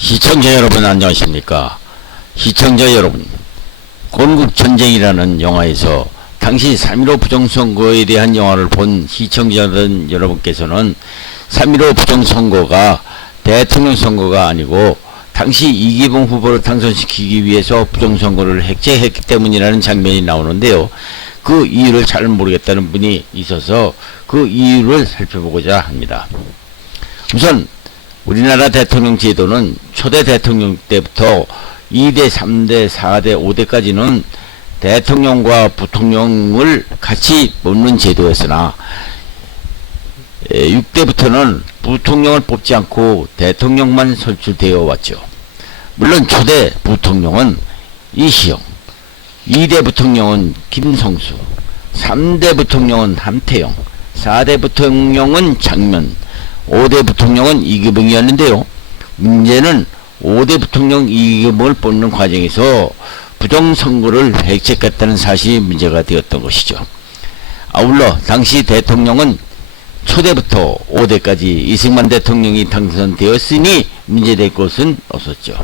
시청자 여러분 안녕하십니까? 시청자 여러분, 건국전쟁이라는 영화에서 당시 3.15 부정선거에 대한 영화를 본 시청자들 여러분께서는 3.15 부정선거가 대통령 선거가 아니고 당시 이기붕 후보를 당선시키기 위해서 부정선거를 해체했기 때문이라는 장면이 나오는데요. 그 이유를 잘 모르겠다는 분이 있어서 그 이유를 살펴보고자 합니다. 우선 우리나라 대통령 제도는 초대 대통령 때부터 2대, 3대, 4대, 5대까지는 대통령과 부통령을 같이 뽑는 제도였으나 6대부터는 부통령을 뽑지 않고 대통령만 선출되어 왔죠. 물론 초대 부통령은 이시영, 2대 부통령은 김성수, 3대 부통령은 함태영, 4대 부통령은 장면, 5대 부통령은 이기붕이었는데요. 문제는 5대 부통령 이기붕을 뽑는 과정에서 부정선거를 획책했다는 사실이 문제가 되었던 것이죠. 아울러 당시 대통령은 초대부터 5대까지 이승만 대통령이 당선되었으니 문제될 것은 없었죠.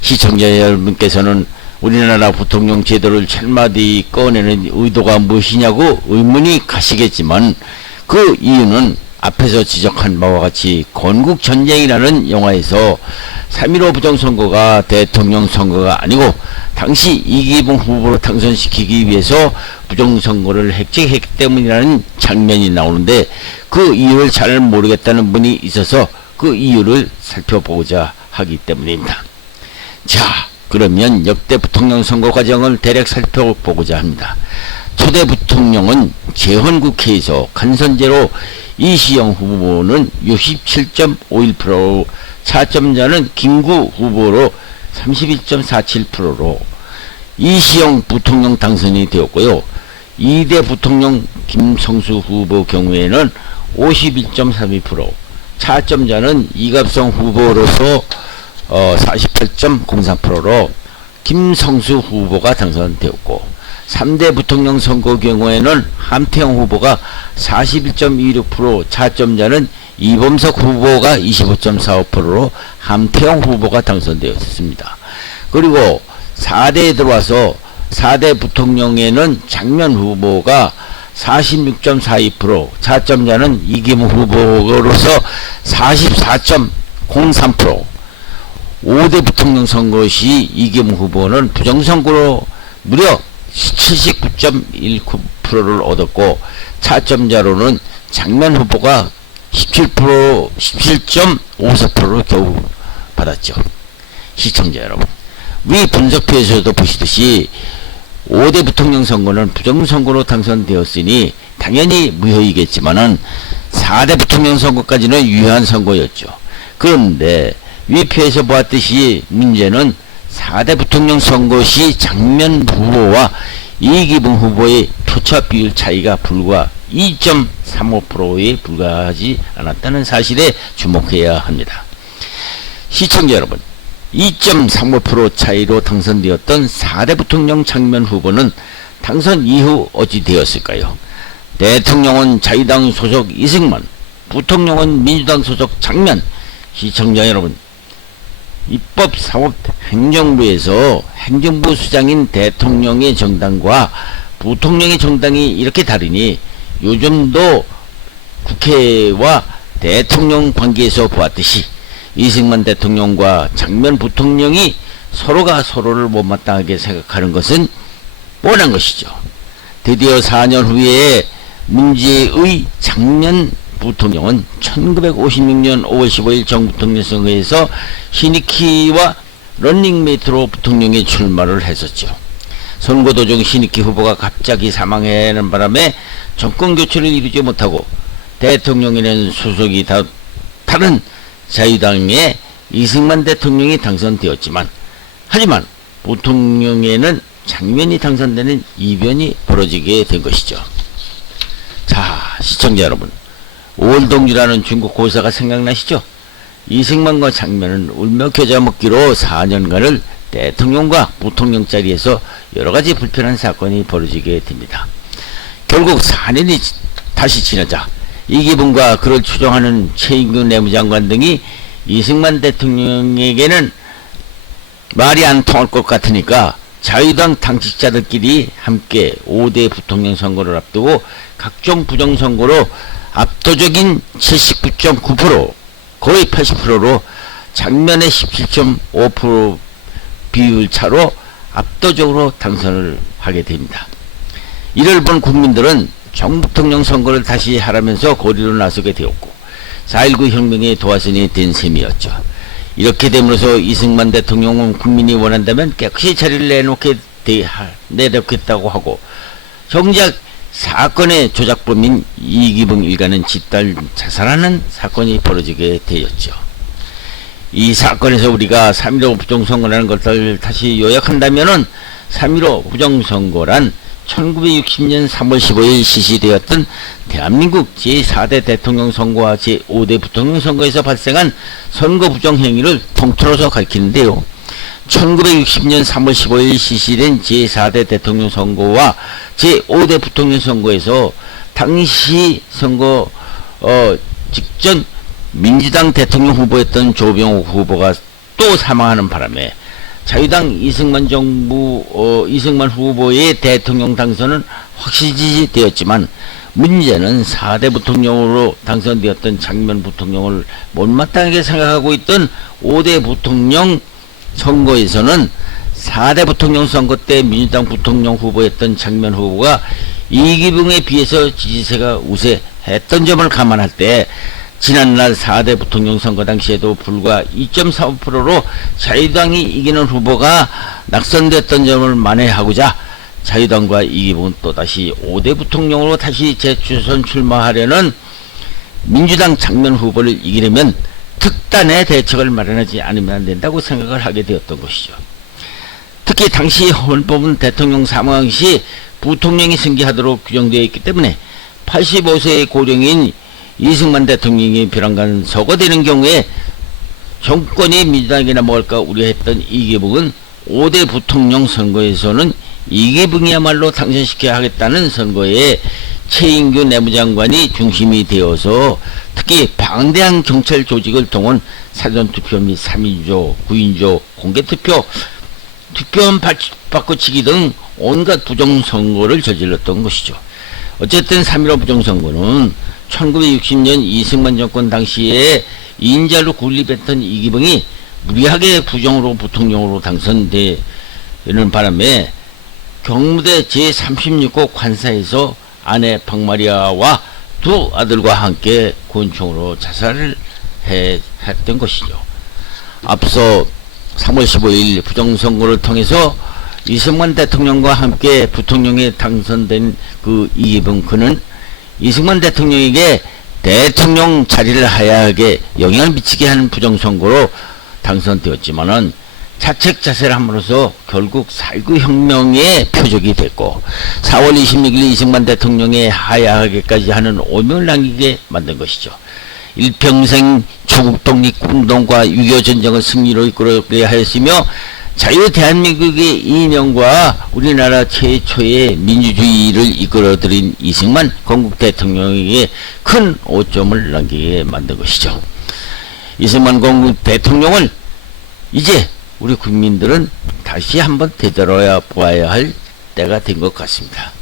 시청자 여러분께서는 우리나라 부통령 제도를 찰마디 꺼내는 의도가 무엇이냐고 의문이 가시겠지만 그 이유는 앞에서 지적한 바와 같이 건국전쟁이라는 영화에서 3.15 부정선거가 대통령 선거가 아니고 당시 이기붕 후보로 당선시키기 위해서 부정선거를 획책했기 때문이라는 장면이 나오는데 그 이유를 잘 모르겠다는 분이 있어서 그 이유를 살펴보고자 하기 때문입니다. 자, 그러면 역대 부통령 선거 과정을 대략 살펴보고자 합니다. 초대 부통령은 재헌국회에서 간선제로 이시영 후보는 67.51%, 차점자는 김구 후보로 31.47%로 이시영 부통령 당선이 되었고요. 2대 부통령 김성수 후보 경우에는 51.32%, 차점자는 이갑성 후보로서 48.03%로 김성수 후보가 당선되었고 3대 부통령 선거 경우에는 함태영 후보가 41.26%, 차점자는 이범석 후보가 25.45%로 함태영 후보가 당선되었습니다. 그리고 4대에 들어와서 4대 부통령에는 장면 후보가 46.42%, 차점자는 이기붕 후보로서 44.03%, 5대 부통령 선거 시 이기붕 후보는 부정선거로 무려 79.19%를 얻었고 차점자로는 장면 후보가 17.54%를 겨우 받았죠. 시청자 여러분, 위 분석표에서도 보시듯이 5대 부통령 선거는 부정선거로 당선되었으니 당연히 무효이겠지만은 4대 부통령 선거까지는 유효한 선거였죠. 그런데 위 표에서 보았듯이 문제는 4대 부통령 선거 시 장면 후보와 이기붕 후보의 표차 비율 차이가 불과 2.35%에 불과하지 않았다는 사실에 주목해야 합니다. 시청자 여러분, 2.35% 차이로 당선되었던 4대 부통령 장면 후보는 당선 이후 어찌 되었을까요? 대통령은 자유당 소속 이승만, 부통령은 민주당 소속 장면. 시청자 여러분, 입법, 사법, 행정부에서 행정부 수장인 대통령의 정당과 부통령의 정당이 이렇게 다르니 요즘도 국회와 대통령 관계에서 보았듯이 이승만 대통령과 장면 부통령이 서로가 서로를 못마땅하게 생각하는 것은 뻔한 것이죠. 드디어 4년 후에 문제의 장면 부통령은 1956년 5월 15일 정부통령 선거에서 신익희와 런닝메이트로 부통령에 출마를 했었죠. 선거 도중 신익희 후보가 갑자기 사망하는 바람에 정권 교체를 이루지 못하고 대통령에는 수석이 다른 자유당의 이승만 대통령이 당선되었지만 하지만 부통령에는 장면이 당선되는 이변이 벌어지게 된 것이죠. 자, 시청자 여러분, 오월동주라는 중국 고사가 생각나시죠? 이승만과 장면은 울며 겨자 먹기로 4년간을 대통령과 부통령 자리에서 여러가지 불편한 사건이 벌어지게 됩니다. 결국 4년이 다시 지나자 이기붕과 그를 추종하는 최인규 내무장관 등이 이승만 대통령에게는 말이 안 통할 것 같으니까 자유당 당직자들끼리 함께 5대 부통령 선거를 앞두고 각종 부정선거로 압도적인 79.9%, 거의 80%로 작년의 17.5% 비율 차로 압도적으로 당선을 하게 됩니다. 이를 본 국민들은 정부통령 선거를 다시 하라면서 거리로 나서게 되었고 4.19 혁명의 도화선이 된 셈이었죠. 이렇게 됨으로써 이승만 대통령은 국민이 원한다면 깨끗이 자리를 내놓겠다고 하고 정작 사건의 조작범인 이기붕 일가는 집단 자살하는 사건이 벌어지게 되었죠. 이 사건에서 우리가 3.15 부정선거라는 것을 다시 요약한다면은 3.15 부정선거란 1960년 3월 15일 실시되었던 대한민국 제4대 대통령 선거와 제5대 부통령 선거에서 발생한 선거 부정 행위를 통틀어서 가리키는데요. 1960년 3월 15일 실시된 제4대 대통령 선거와 제5대 부통령 선거에서 당시 선거 직전 민주당 대통령 후보였던 조병옥 후보가 또 사망하는 바람에 자유당 이승만 후보의 대통령 당선은 확실히 되었지만 문제는 4대 부통령으로 당선되었던 장면 부통령을 못마땅하게 생각하고 있던 5대 부통령 선거에서는 4대 부통령 선거 때 민주당 부통령 후보였던 장면 후보가 이기붕에 비해서 지지세가 우세했던 점을 감안할 때 지난날 4대 부통령 선거 당시에도 불과 2.45%로 자유당이 이기는 후보가 낙선됐던 점을 만회하고자 자유당과 이기붕은 또다시 5대 부통령으로 다시 재추선 출마하려는 민주당 장면 후보를 이기려면 특단의 대책을 마련하지 않으면 안 된다고 생각을 하게 되었던 것이죠. 특히 당시 헌법은 대통령 사망 시 부통령이 승계하도록 규정되어 있기 때문에 85세의 고령인 이승만 대통령이 비랑간 서거되는 경우에 정권이 민주당이나 먹을까 우려했던 이기붕은 5대 부통령 선거에서는 이기붕이야말로 당선시켜야 하겠다는 선거에 최인규 내무장관이 중심이 되어서 특히 방대한 경찰 조직을 통한 사전투표 및 3인조, 9인조, 공개투표, 투표원 바꿔치기 등 온갖 부정선거를 저질렀던 것이죠. 어쨌든 3.15 부정선거는 1960년 이승만 정권 당시에 인자로 군립했던 이기붕이 무리하게 부정으로 부통령으로 당선되는 바람에 경무대 제36호 관사에서 아내 박마리아와 두 아들과 함께 권총으로 자살을 했던 것이죠. 앞서 3월 15일 부정선거를 통해서 이승만 대통령과 함께 부통령에 당선된 그 이기붕 그는 이승만 대통령에게 대통령 자리를 하야하게 영향을 미치게 하는 부정선거로 당선되었지만은 자책자세를 함으로써 결국 4.19 혁명의 표적이 됐고 4월 26일 이승만 대통령의 하야하게까지 하는 오명을 남기게 만든 것이죠. 일평생 조국 독립운동과 6.25 전쟁을 승리로 이끌어가게 하였으며 자유 대한민국의 이념과 우리나라 최초의 민주주의를 이끌어들인 이승만 건국 대통령에게 큰 오점을 남기게 만든 것이죠. 이승만 건국 대통령을 이제 우리 국민들은 다시 한번 되돌아보아야 할 때가 된 것 같습니다.